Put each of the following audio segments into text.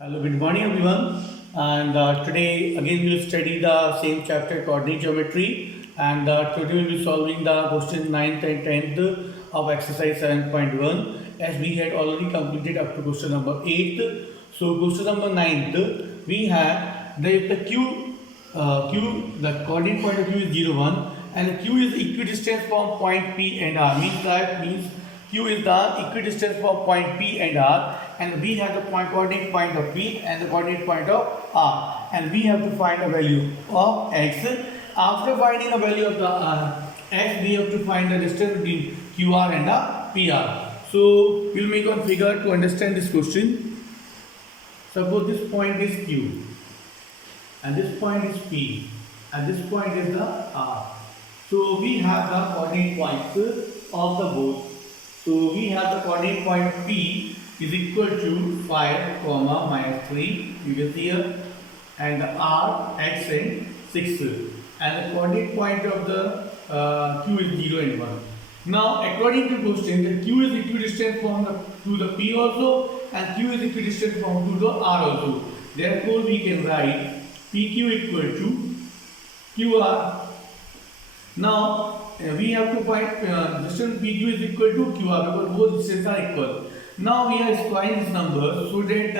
Hello, good morning everyone. And today again we'll study the same chapter coordinate geometry. And today we'll be solving the question 9th and 10th of exercise 7.1 as we had already completed up to question number 8. So question number 9th we have the the coordinate point of q is 0, 1 and q is equidistant from point P and R means Q is the equidistant from point P and R, and we have the coordinate point of P and the coordinate point of R, and we have to find a value of x. After finding a value of the x, we have to find the distance between QR and the PR. So we'll make one figure to understand this question. Suppose this point is Q, and this point is P, and this point is the R. So we have the coordinate points of the both. So we have the coordinate point P is equal to 5, comma, minus 3, you can see here, and the R, x and 6. And the coordinate point of the Q is 0 and 1. Now according to question, the Q is equidistant to the P also, and Q is equidistant to the R also. Therefore we can write PQ equal to QR. Now we have to find distance PQ is equal to QR because both distances are equal. Now we are squaring this number so that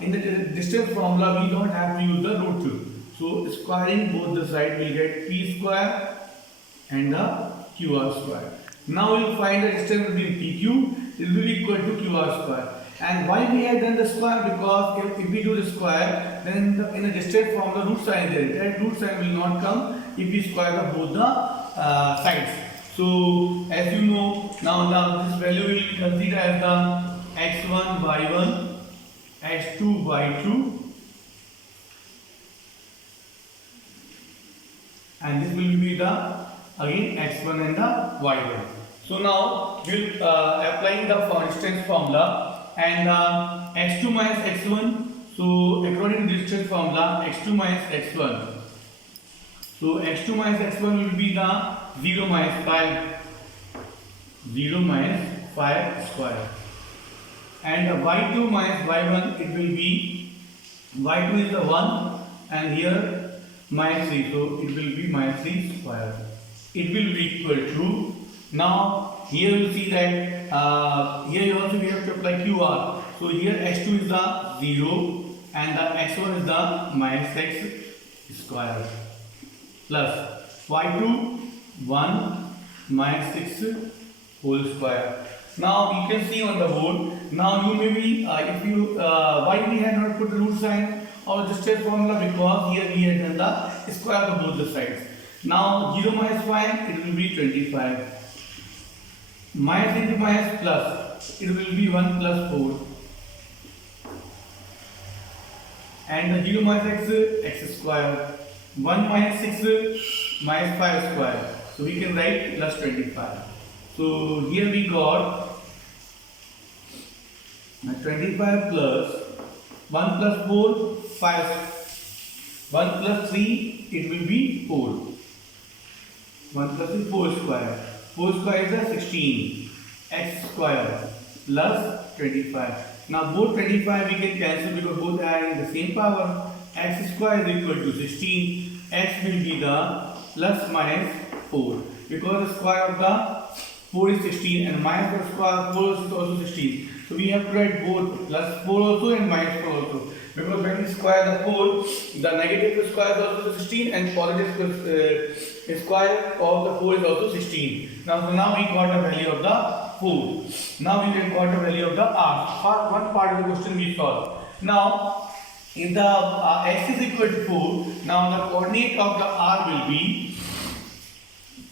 in the distance formula we don't have to use the root 2. So squaring both the sides we get P square and the QR square. Now we will find the distance between PQ, it will be equal to QR square. And why we have done the square? Because if we do the square, then in the distance formula root sign is there. That root sign will not come if we square both the sides. So as you know, now this value will be considered as the x1 y1, x2 y2, and this will be the again x1 and the y1. So now we'll applying the distance formula and x2 minus x1. So according to distance formula, x2 minus x1. So x2 minus x1 will be the 0 minus 5, 0 minus 5 square. And y2 minus y1, it will be, y2 is the 1 and here minus 3, so it will be minus 3 square. It will be equal to, now here you see that here you also we have to apply QR. So here x2 is the 0 and the x1 is the minus x square plus y2 1 minus 6 whole square. Now you can see on the board. Now you may be if you why we have not put the root sign or the distance formula, because here we have done the square of both the sides. Now 0 minus 5 it will be 25. Minus into minus plus, it will be 1 plus 4. And the 0 minus x square. 1 minus 6 minus 5 square. So we can write plus 25. So here we got 25 plus 1 plus 4, 5. 1 plus 3, it will be 4. 1 plus is 4 square. 4 square is the 16. X square plus 25. Now both 25 we can cancel because both are in the same power. X square is equal to 16. X will be the plus minus 4. Because the square of the 4 is 16 and minus the square of 4 is also 16. So we have to write both plus 4 also and minus 4 also. Because when we square the 4, the negative square is also 16 and positive square of the 4 is also 16. Now we got the value of the 4. Now we got the value of the R. One part of the question we solved. Now if the x is equal to 4, now the coordinate of the R will be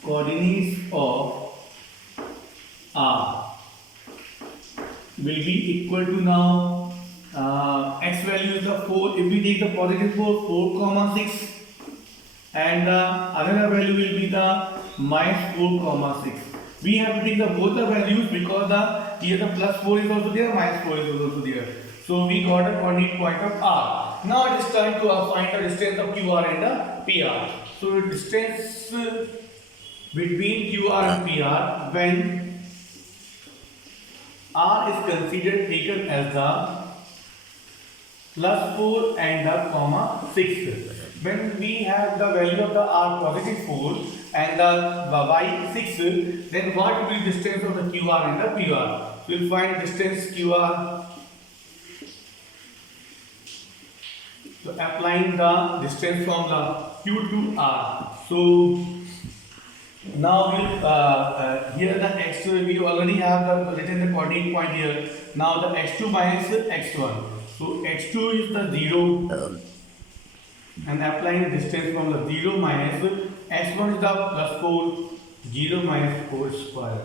coordinates of R will be equal to now x value is the 4. If we take the positive 4 comma 6, and another value will be the minus 4 comma 6. We have to take the both the values because here the plus 4 is also there, minus 4 is also there. So we got a coordinate point of R. Now it is time to find the distance of QR and the PR. So the distance between QR and PR when R is considered taken as the plus 4 and the comma 6. When we have the value of the r positive 4 and the y 6, then what will be distance of the qr and the pr? So we'll find distance qr. So applying the distance from the q to r. So now we'll here the x, we already have the written the coordinate point here. Now the x2 minus x1. So x2 is the 0 and applying the distance from the 0 minus x1 is the plus 4, 0 minus 4 square.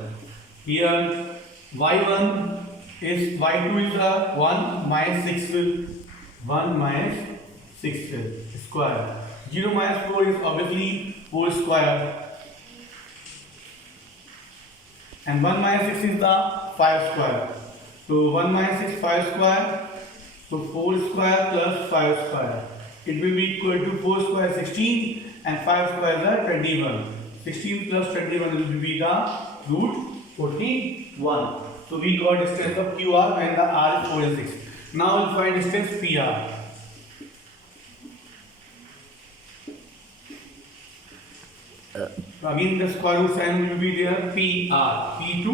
Here y1 is y2 is the 1 minus 6, 1 minus 6 square. 0 minus 4 is obviously 4 square. And 1 minus 6 is the 5 square. So 1 minus 6 5 square. So 4 square plus 5 square. It will be equal to 4 square 16 and 5 square is 21. 16 plus 21 will be the root 41. So we got distance of QR when the R is 4 and 6. Now we'll find distance PR. Again the square root sign will be there, PR, P to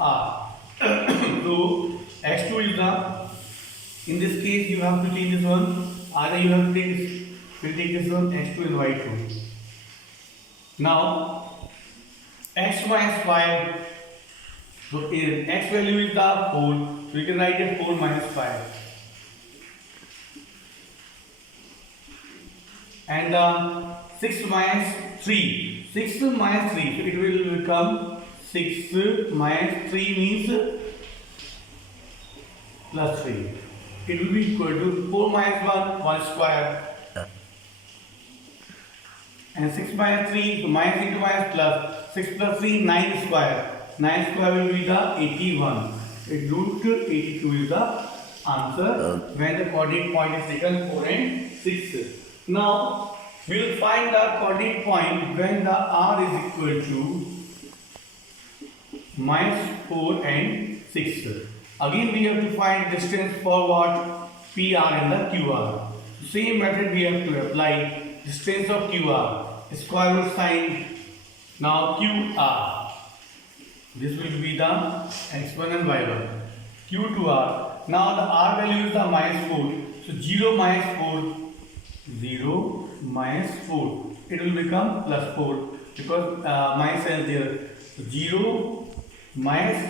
R. So x2 is the, in this case you have to change this one, either you have to take this, we'll take this one x2 and y2. Now x minus 5, so x value is the 4, so you can write it 4 minus 5. And 6 minus 3, 6 minus 3, so it will become 6 minus 3 means plus 3. It will be equal to 4 minus 1, 1 square. And 6 minus 3, so minus into minus plus, 6 plus 3, 9 square. 9 square will be the 81. It root 82 is the answer when the coordinate point is taken 4 and 6. Now, we will find the coordinate point when the r is equal to minus 4 and 6. Again, we have to find distance for what? PR and the QR. Same method we have to apply. Distance of QR. Square root sign. Now QR. This will be the x1 and y1. Q to R. Now the r value is the minus 4. So 0 minus 4. 0 minus 4. It will become plus 4 because minus is there. So 0 minus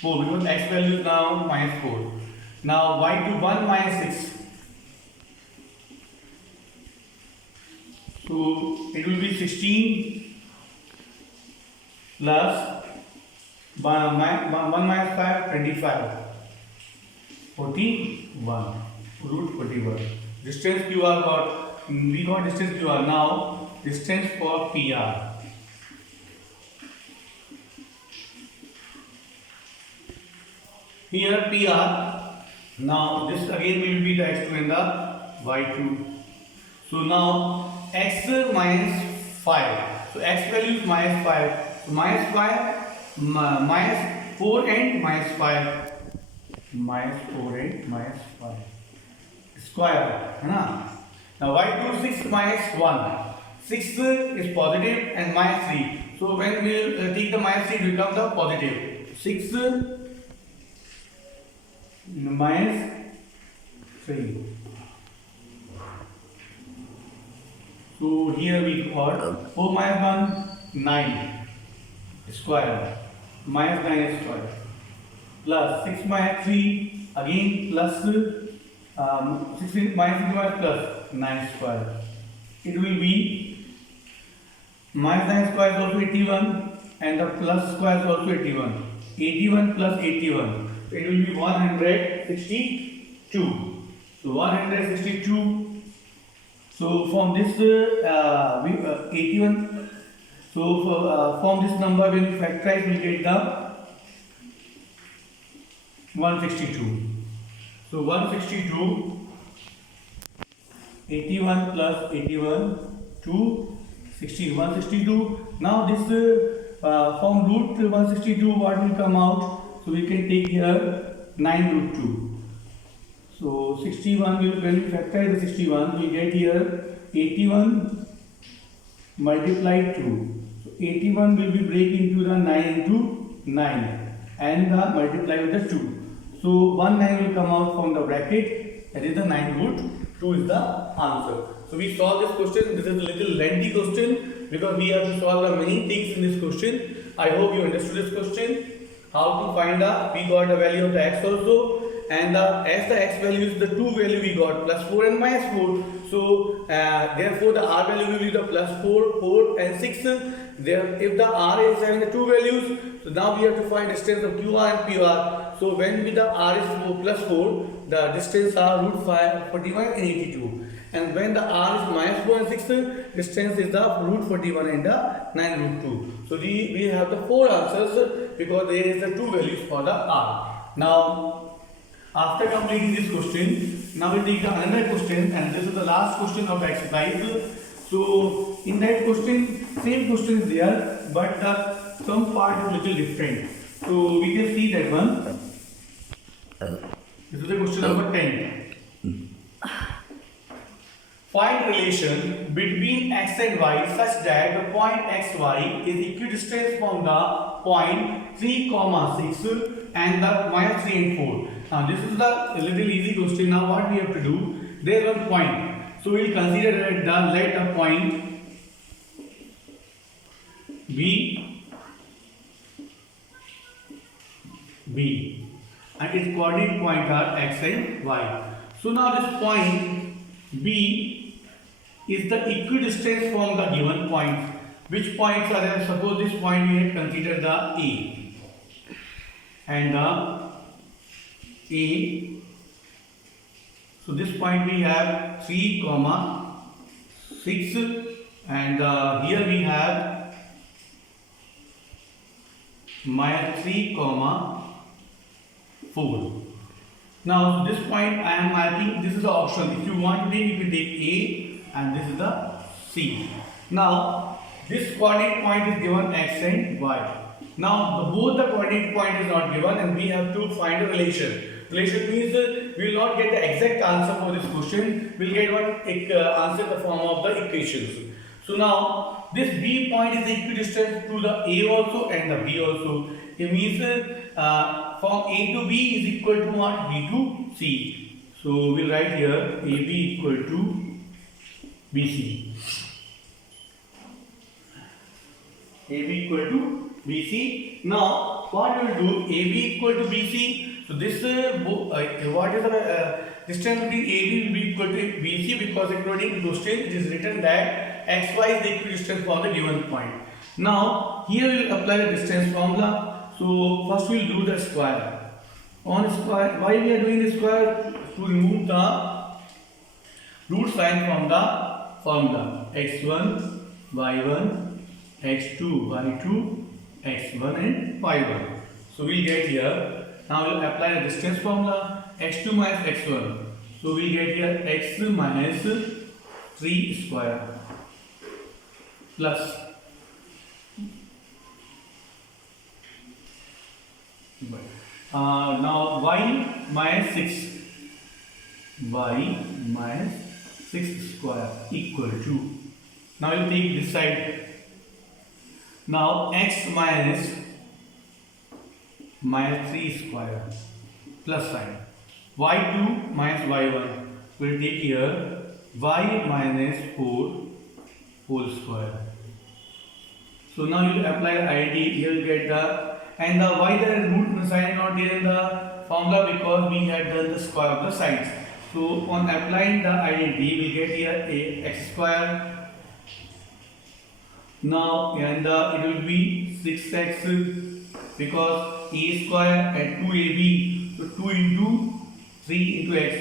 4 because x value is now minus 4. Now y to 1 minus 6. So it will be 16 plus 1 minus 5, 25. 41. Root 41. Distance QR got, we got distance QR. Now distance for PR. Here PR, now this again will be the x2 and the y2. So now x minus 5. So x value is minus 5. So minus 5, minus 4 and minus 5. Minus 4 and minus 5. Square. Now y2 6 minus 1. 6 is positive and minus 3. So when we take the minus 3, it becomes the positive. 6 minus 3. So here we got 4 minus 1, 9 square, minus 9 square, plus 6 minus 3, again plus 6 minus 3 plus 9 square. It will be minus 9 square is also 81 and the plus square is also 81. 81 plus 81. So it will be 162. So 162. So from this 81. So from this number when we factorize, we get the 162. So 162. 81 plus 81 to 16. 162. Now this from root 162, what will come out? So we can take here 9 root 2. So So 61 will, when we factorize the 61, we get here 81 multiplied 2. So 81 will be break into the 9 into 9 and the multiply with the 2. So 1 9 will come out from the bracket, that is the 9 root 2 is the answer. So we solve this question. This is a little lengthy question because we have to solve many things in this question. I hope you understood this question. How to find we got the value of the x also, and as the x value is the 2 value we got plus 4 and minus 4. So therefore the r value will be the plus 4, 4 and 6. There, if the r is having the 2 values, so now we have to find distance of qr and pr. So when with the r is 4 plus 4, the distance are root 5, 41 and 82. And when the r is minus 4 and 6, distance is the root 41 and the 9 root 2. So we have the 4 answers because there is the 2 values for the r. Now after completing this question, now we take the another question, and this is the last question of exercise. So in that question, same question is there, but some part is little different. So we can see that one. This is the question number 10. Find relation between x and y such that the point xy is equidistant from the point 3, 6 and the minus 3 and 4. Now this is the little easy question. Now what we have to do? There is one point. So we will consider that let a point B and its coordinate point are x and y. So now this point B is the equidistant from the given points. Which points are there? Suppose this point we had considered the A, and the A. So this point we have 3, 6, and here we have minus 3, 4. Now this point I am marking. This is the option. If you want to take, you can take A, and this is the C. Now this coordinate point is given x and y. Now both the coordinate point is not given, and we have to find a relation. Relation means we will not get the exact answer for this question. We will get one answer in the form of the equations. So now this B point is equidistant to the A also and the B also. It means from A to B is equal to what? B to C. So we will write here AB equal to BC. AB equal to BC. Now what we will do? AB equal to BC. So this what is the distance between AB will be equal to BC, because according to question it is written that xy is the equidistant from the given point. Now here we will apply the distance formula. So first we will do the square. On square, why we are doing the square? To remove the root sign from the formula. x1, y1, x2, y2, x1 and y1. So we will get here. Now we will apply the distance formula. x2 minus x1. So we get here x minus 3 square plus now y minus 6. Y minus 6 square equal to. Now you take this side. Now x minus 3 square plus sign. Y2 minus y1 will take here y minus 4 whole square. So now you will apply the ID. You will get the, and the y there is root sign not there in the formula because we had done the square of the sides. So on applying the identity, we get here a x square. Now and it will be 6x because a square and 2ab. So 2 into 3 into x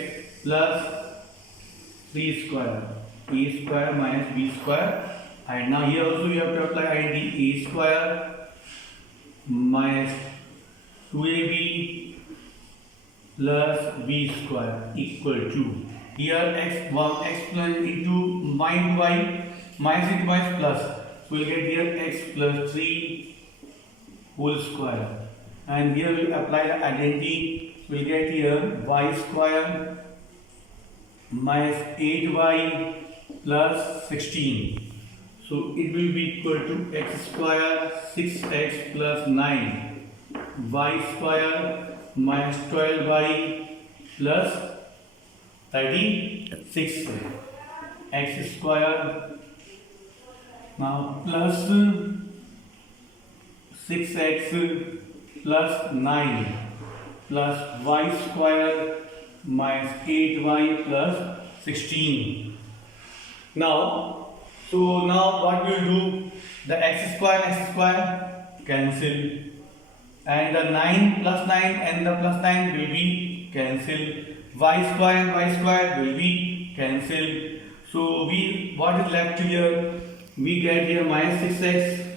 plus 3 square. A square minus b square. And now here also we have to apply identity. A square minus 2ab plus b square equal to, here x1 x plus into minus y minus into minus plus, so we will get here x plus 3 whole square, and here we will apply the identity. We will get here y square minus 8y plus 16. So it will be equal to x square 6x plus 9 y square minus 12y plus 36 x square now plus 6x plus 9 plus y square minus 8y plus 16. Now, so now what we will do, the x square cancel, and the 9 plus 9 and the plus 9 will be cancelled, y square and y square will be cancelled. So what is left here, we get here minus 6x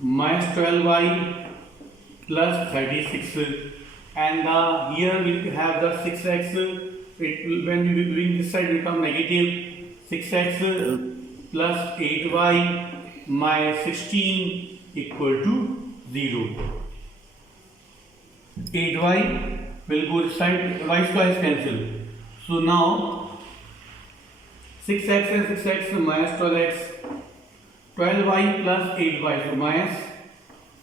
minus 12y plus 36, and here we have the 6x, it will, when we will bring this side, will become negative 6x plus 8y minus 16 equal to 0. 8y will go this side, y square is cancelled. So now 6x and 6x minus 12x, 12y plus 8y, so minus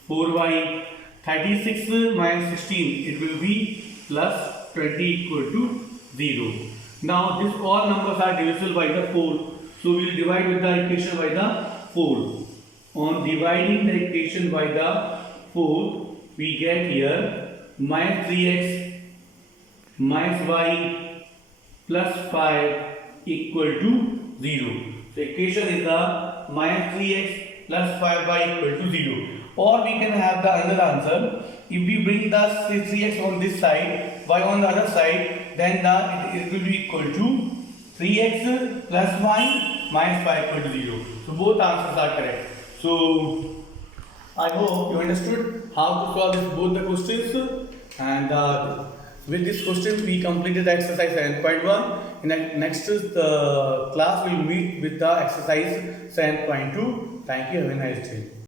4y, 36 minus 16, it will be plus 20 equal to 0. Now this all numbers are divisible by the 4, so we will divide with the equation by the 4. On dividing the equation by the 4, we get here minus 3x minus y plus 5 equal to 0. So equation is the minus 3x plus 5y equal to 0. Or we can have the another answer, if we bring the 3x on this side, y on the other side, then it will be equal to 3x plus 1 minus 5 equal to 0. So both answers are correct. So I hope you understood how to solve both the questions, and with this question we completed the exercise 7.1. In the next class we will meet with the exercise 7.2. Thank you. Have a nice day.